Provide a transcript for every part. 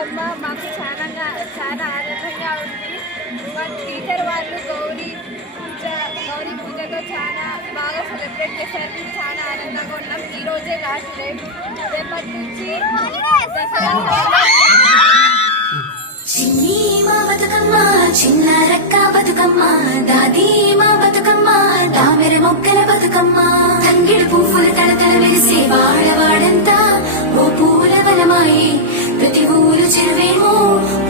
బతుకమ్మ మాకు చాలా ఆనందంగా ఉంది. మా టీచర్ వాళ్ళు గౌరీ పూజతో చాలా బాగా సెలబ్రేట్ చేశారు. మేము చాలా ఆనందంగా ఉన్నాం. ఈరోజే లాస్ట్ డే, రేపటి నుంచి దసరా. చిన్ని మా బతుకమ్మ చిన్న రక్క బతుకమ్మ, దాది మా బతుకమ్మ దామెర మొక్కల బతుకమ్మ, తంగిడి పువ్వుల తడతల వెలిసే వాడవాడంతా ఓ పూల వనమాయే, ప్రతి ఊరు చెరువేమో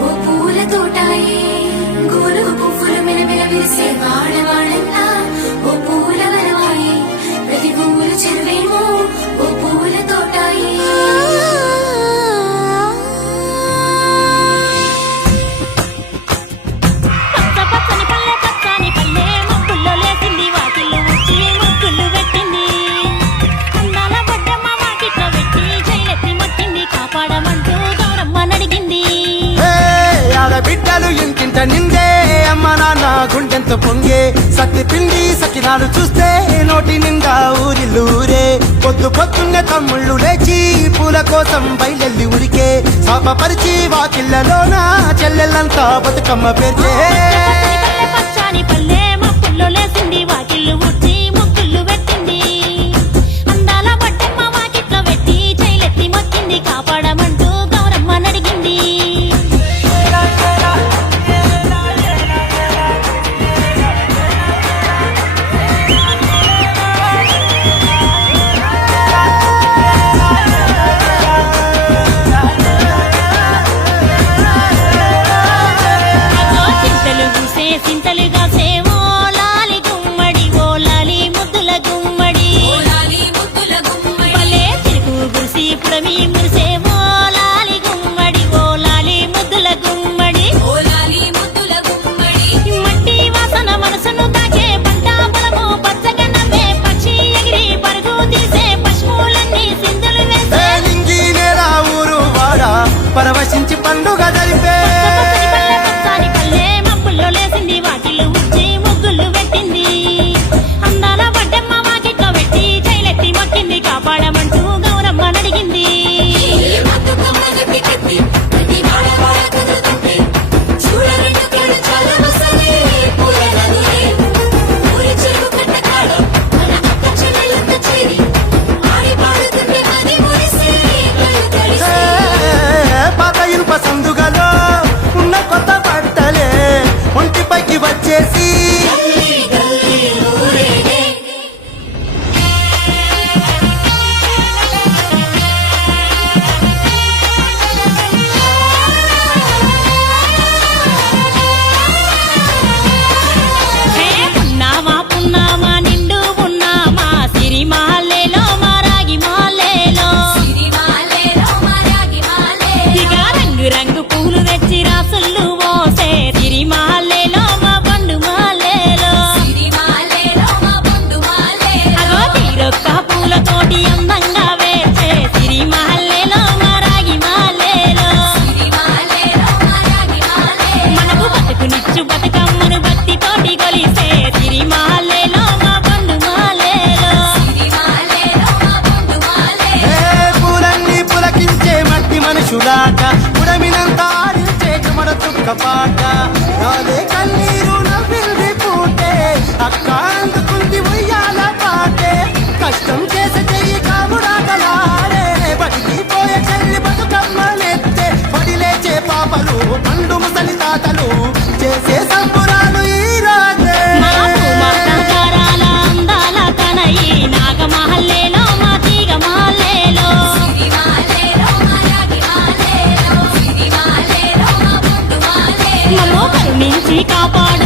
ఓ పూల తోటాయే, గోరు పువ్వులు మెలమెల వెలిసే వాడవాడంతా ఓ పూల వనమాయే, ప్రతి ఊరు చెరువేమో ఓ పూల తోటాయే. బిడ్డలు ఇంటింట నిందే, అమ్మ నాన్న గుండెంత పొంగే, సత్తి పిండి సకినాలు చూస్తే నోటి నిండా ఊరిల్లూరే, పొద్దున్నే తమ్ముళ్ళు లేచి పూల కోసం బయలెల్లి ఉరికే, శాపపరిచి వాకిళ్ళలోన చెల్లెళ్ళంతా బతుకమ్మ పేర్చే. పరవశించి పండుగ జరిపే సందుగలో ఉన్న కొత్త బట్టలే ఒంటిపైకి వచ్చేసి రంగు పూలు తెచ్చి రాసులు మోసే సిరిమాలేలో మా బండు మాలేలో, అగో తీరొక్క పూలతోటి అందంగా వేసే సిరిమాలేలో మా రాగి మాలేలో, మనకు బతుకునిచ్చు బతుకమ్మను భక్తితోటి కొలిసే సిరిమాలేలో మా బండు మాలేలో. పూలన్నీ పులకించే మట్టి మనుషులాట, ఉడమినంత ఆడించే చెమడ చుక్కపాట, నాదే కన్నీరు నవ్వింది పూటే, అక్క అందుకుంది ఉయ్యాల పాటే, కష్టం చేసే చెయ్యి కాముడాగలాడే, బడికి పోయే చెల్లి బతుకమ్మలెత్తే, పడి లేచే పాపలు పండు ముసలి తాతలు చేసే సంబురాలు ఈ రాజే. అందాల కనయి నాగమహల్లేలో మా తీగ మహల్లేలో, మమ్మో కరుణించి కాపాడు